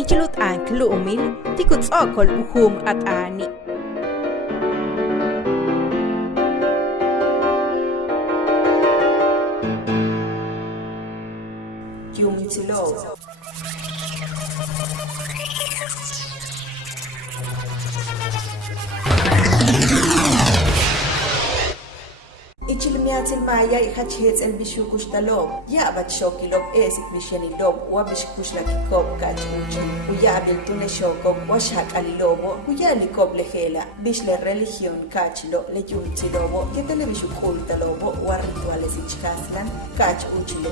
ichilut ankluumil tikutz'okol uhum at'ani. Yumtzilo. Ichilmiatil maya ihachets en bishukush talob. Ya bat shokilob esik mishenilob wa bishkushlakikob kachuchi. Uya biltune shokob wa shak alilobo. Uya likob lejela. Bishle religión kachilo le yumtilobo. Yetele bishukul talobo wa rituales ichkaslan kachuchilo.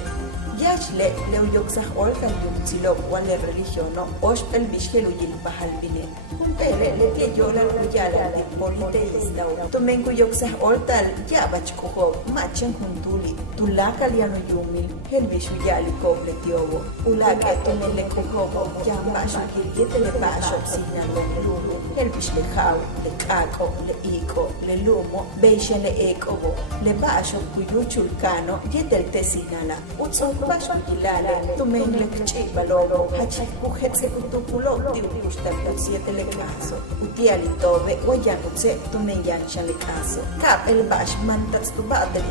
Yachle le uyoksah orkan yumtilob wa le religiono oshpel bishkelu yil pahalbine. Umpele le piyola uyala de politeísta. Tomenku yoksah ortal ya bachko machan juntuli tulaka liano yumil helvishu yali koble tiobo ulaka tonele kokobo yamba shukiri tele basho sina lo lumo helvish le khau le kako le iko le lumo beisha le ekobo le basho kuyuchul kano yetel tesinala utso basho ilale tumen le chiba lobo hachi kuhetse kutupulo tiu kushta siete le caso utiali tobe wayanutse tumen yansha le caso kap el bash mantats tu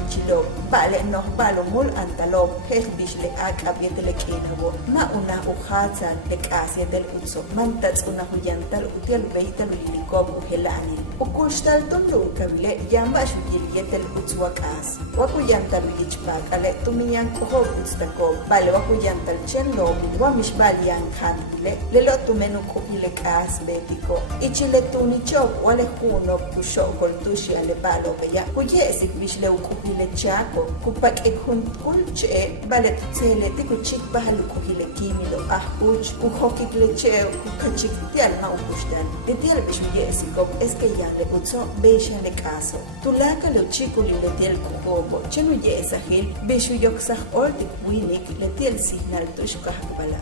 Chilo, vale no balo mul antalob, helbish le akabiet le kinabo, ma una uhatza le casia del uso, mantats una huyantal utiel veital lilikob uhelani. Ukustal tundu kabile, yamba shugiliet el utsuakas. Wakuyantal lichpakale, tumiyan koho ustakob, vale wakuyantal chenlo, wamish balian kandile, lelotu menu kohile kas betiko. Ichile tunichok, wale huno kushokol tushia le balo beya, kuyesik bish le kuhile chako kupak kulche balet tsele te kuchik bahal kuhile kimilo ahuch kuhokik leche kukachik tial ma ukushtan de tial bish yesikop es que ya le utso beisha le caso tulaka lo chiku le tial kuhobo chenu yesahil bishu yoksah ortik winik le tial signal tushkah bala.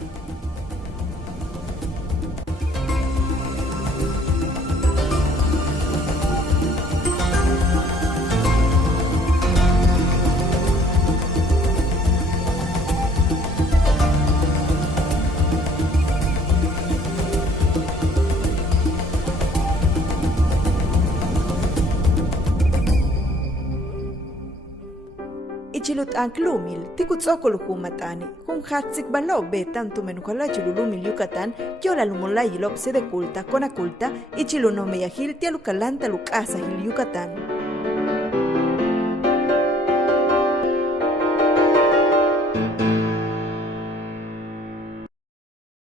Ichilut anklumil tikutzokol humatani kun hatsik balob betan tumenukala chilulumil Yucatán yola lumolay lob se de culta con aculta ichiluno meyahil tialukalanta lukasa hil Yucatán.